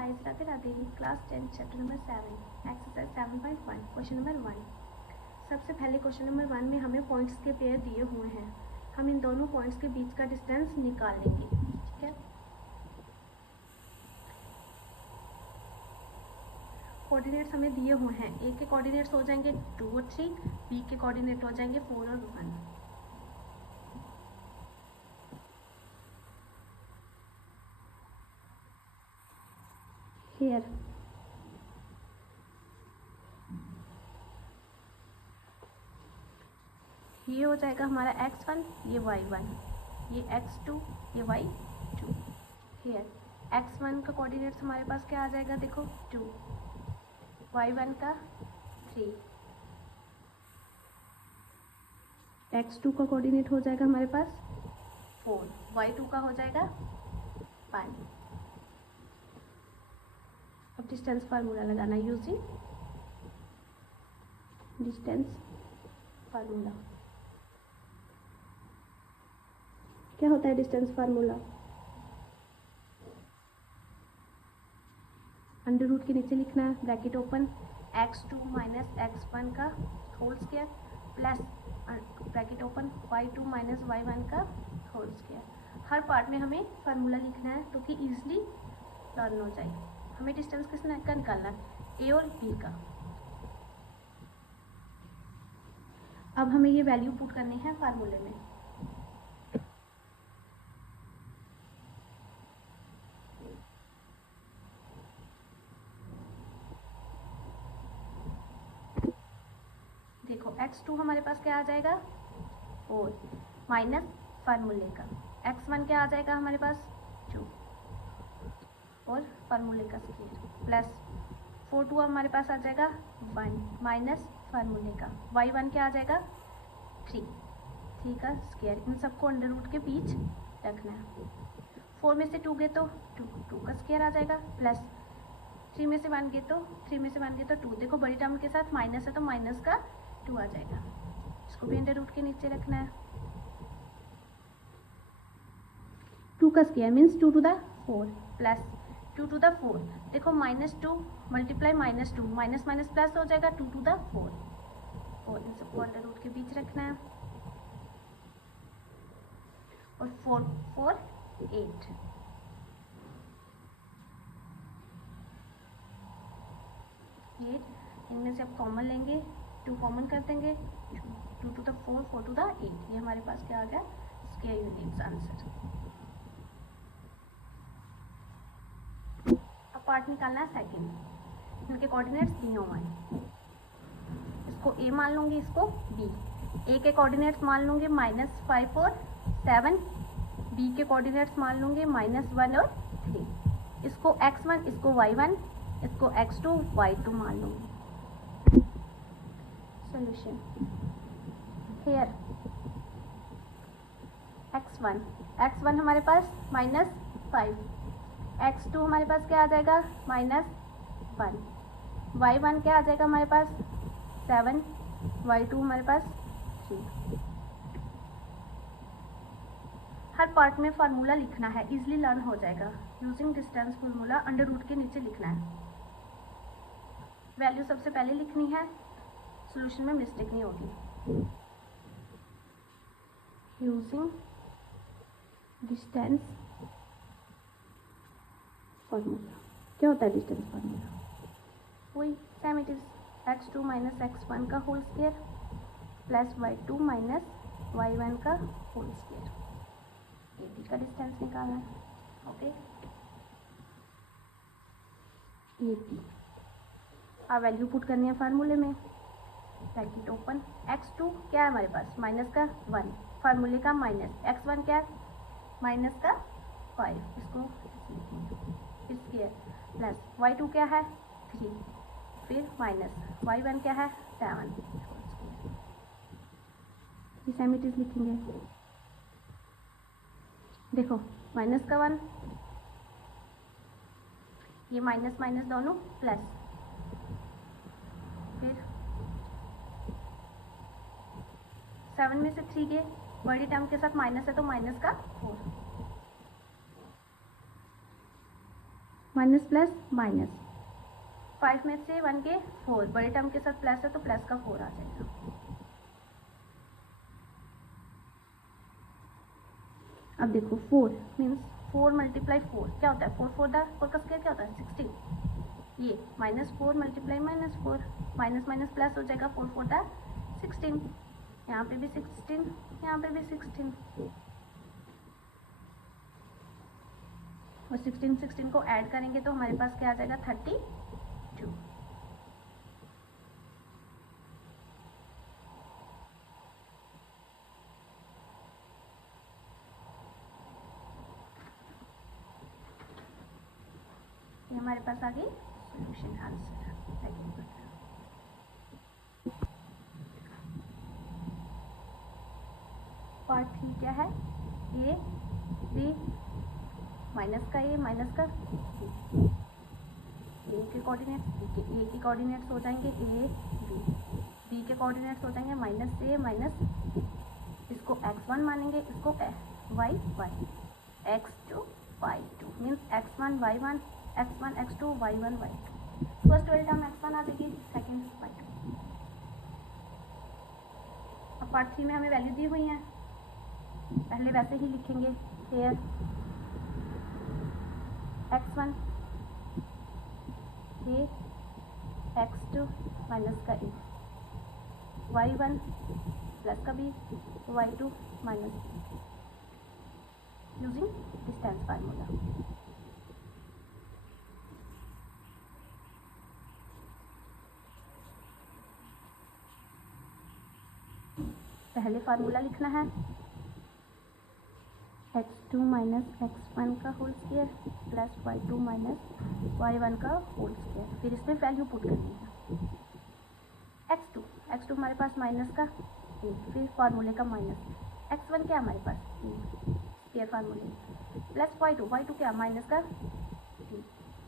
Guys, Radhe Radhe. Class 10 chapter number 7 exercise 7.1 question number 1। सबसे पहले question number 1 में हमें पॉइंट्स के पेयर दिए हुए हैं। हम इन दोनों पॉइंट्स के बीच का डिस्टेंस निकाल लेंगे। ठीक है, कोऑर्डिनेट्स हमें दिए हुए हैं। ए के कोऑर्डिनेट्स हो जाएंगे 2 और 3, बी के कोऑर्डिनेट हो जाएंगे 4 और 1। हियर ये हो जाएगा हमारा x1, ये y1, ये x2, ये y2। हियर x1 का कोऑर्डिनेट्स हमारे पास क्या आ जाएगा, देखो 2, y1 का 3, x2 का कोऑर्डिनेट हो जाएगा हमारे पास 4, y2 का हो जाएगा 5। अब डिस्टेंस फार्मूला लगाना यूजिंग डिस्टेंस फार्मूला। क्या होता है डिस्टेंस फार्मूला? अंडर रूट के नीचे लिखना है, bracket open, x2 minus x1 का whole square plus bracket open y2 minus y1 का होल स्क्वायर। हर पार्ट में हमें फार्मूला लिखना है तो कि इजीली लर्न हो जाए। हमें डिस्टेंस किसका निकालना है, ए और बी का। अब हमें ये वैल्यू पुट करनी है फार्मूले में। देखो x2 हमारे पास क्या आ जाएगा 4 माइनस फार्मूले का, x1 क्या आ जाएगा हमारे पास 2 और फार्मूले का स्क्वायर प्लस 4 2 हमारे पास आ जाएगा 1 माइनस फार्मूले का, y1 क्या आ जाएगा 3 का स्क्वायर। इन सबको अंडर रूट के बीच रखना है। 4 में से 2 गए तो 2 का स्क्वायर आ जाएगा प्लस 3 में से 1 गए तो 2। देखो बड़ी टर्म के साथ माइनस है तो माइनस का 2 आ जाएगा। इसको भी अंडर रूट के नीचे रखना है। 2 का square means 2 to the 4 plus 2 to the 4। देखो -2 मल्टीप्लाई -2, माइनस माइनस प्लस हो जाएगा 2 टू द 4 और इन सबको अंडर रूट के बीच रखना है। और 4 4 8, इनमें से अब कॉमन लेंगे, 2 कॉमन कर देंगे, 2 टू द 4 4 टू द 8। ये हमारे पास क्या आ गया, स्क्वायर यूनिट्स आंसर। अब पार्ट निकालना है सेकंड। इनके कोऑर्डिनेट्स दिए हुए हैं। इसको ए मान लूँगी, इसको बी। ए के कोऑर्डिनेट्स मान लूँगी -5 और 7, बी के कोऑर्डिनेट्स मान लूँगी -1 और 3। इसको x1, इसको y1, इसको x2 y2 मान लूँगी। सॉल्यूशन हियर x1 हमारे पास -5, x2 हमारे पास क्या आ जाएगा -1, y1 क्या आ जाएगा हमारे पास 7, y2 हमारे पास 3। हर पार्ट में फार्मूला लिखना है, इजीली लर्न हो जाएगा। Using distance formula under root के नीचे लिखना है। वैल्यू सबसे पहले लिखनी है, सॉल्यूशन में मिस्टेक नहीं होगी। Using distance formula. क्या होता है डिस्टेंस फार्मूला? वही same it is x2 minus x1 का whole square plus y2 minus y1 का होल स्क्वायर। ए बी का डिस्टेंस निकालना है। ओके, ए बी आ वैल्यू पुट करनी है फार्मूले में। ब्रैकेट ओपन, x2 क्या है हमारे पास माइनस का 1, फार्मूले का माइनस, x1 क्या है माइनस का 5, इसको स्क्वायर प्लस y2 क्या है 3, फिर माइनस y1 क्या है 7। ये सेमिटीज लिखेंगे। देखो माइनस का 1, ये माइनस माइनस दोनों प्लस, फिर 7 में से 3 गए, बड़ी टर्म के साथ माइनस है तो माइनस का 4। माइनस प्लस माइनस, 5 में से 1 के 4, बड़े टर्म के साथ प्लस है तो प्लस का 4 आ जाएगा। अब देखो 4 मीन्स 4 मल्टीप्लाई 4 क्या होता है, 4 का स्क्वायर क्या होता है 16। ये -4 मल्टीप्लाई -4, माइनस माइनस प्लस हो जाएगा, 4 4 16, यहाँ पे भी 16, यहाँ पे भी 16, और 16 को ऐड करेंगे तो हमारे पास क्या आ जाएगा 32। ये हमारे पास आ गई सॉल्यूशन आंसर। पार्ट 3 क्या है, ए बी, माइनस का ए माइनस का ए के कोऑर्डिनेट्स, ए के कोऑर्डिनेट्स हो जाएंगे ए बी के कोऑर्डिनेट्स हो जाएंगे माइनस ए माइनस, इसको x1 मानेंगे, इसको y1, x2 y2 means x1 y1, x1 x2 y1 y2, first वाली टर्म x1 आ जाएगी, सेकेंड y2। अब पार्ट 3 में हमें वैल्यू दी हुई हैं, पहले वैसे ही लिखेंगे, here x1 a, x2 minus का a, y1 प्लस का b, y2 minus b, using distance formula. पहले फार्मूला लिखना है x2 माइनस x1 का whole square plus y2 minus y1 का होल स्क्वायर, फिर इसमें वैल्यू पुट करनी है। x2 हमारे पास माइनस का a, फिर फार्मूले का माइनस, x1 क्या हमारे पास a स्क्वायर फार्मूले, प्लस y2 क्या माइनस का b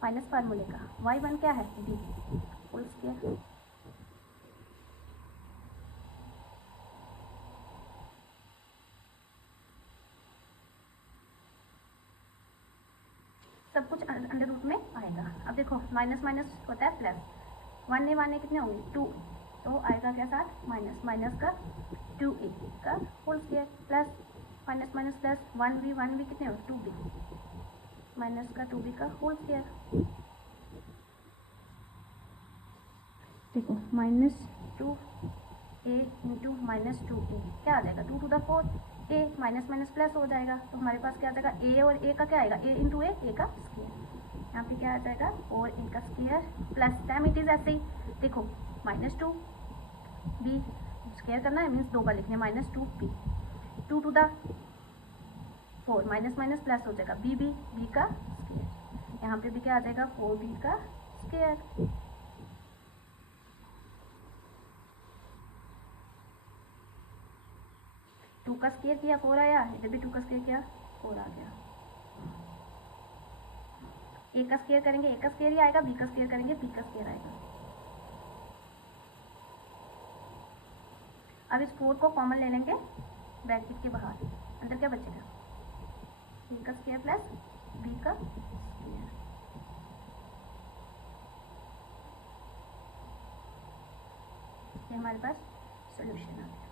माइनस फार्मूले का, y1 क्या है b होल स्क्वायर। सब कुछ अंडर रूट में आएगा। अब देखो माइनस माइनस होता है प्लस, 1 ने 1 ने कितने होंगे 2, तो आएगा क्या साथ माइनस, माइनस का 2a का whole square plus minus minus plus 1b कितने हो 2b, माइनस का 2b का होल स्क्वायर। देखो -2a इंटू -2a क्या आ जाएगा 2 to the 4, a minus minus plus हो जाएगा, तो हमारे पास क्या आ जाएगा a और a का क्या आएगा a इंटू a का स्क्वायर, यहाँ पे क्या आ जाएगा और a का square plus same it is ऐसे ही। देखो -2 b स्क्वायर करना है मीन्स 2 बार लिखने, -2b 2 to the 4 minus minus plus हो जाएगा b का स्क्वायर, यहाँ पे भी क्या आ जाएगा 4b का स्क्वायर। टू का स्क्वायर किया 4 आया, इधर भी 2 का स्क्वायर किया 4 आ गया। ए का स्क्वायर करेंगे ए का स्क्वायर ही आएगा, बी का स्क्वायर करेंगे बी का स्क्वायर आएगा। अब इस 4 को कॉमन ले लेंगे ब्रैकेट के बाहर, अंदर क्या बचेगा ए का स्क्वायर प्लस बी का स्क्वायर। ये हमारे पास सॉल्यूशन आ गया।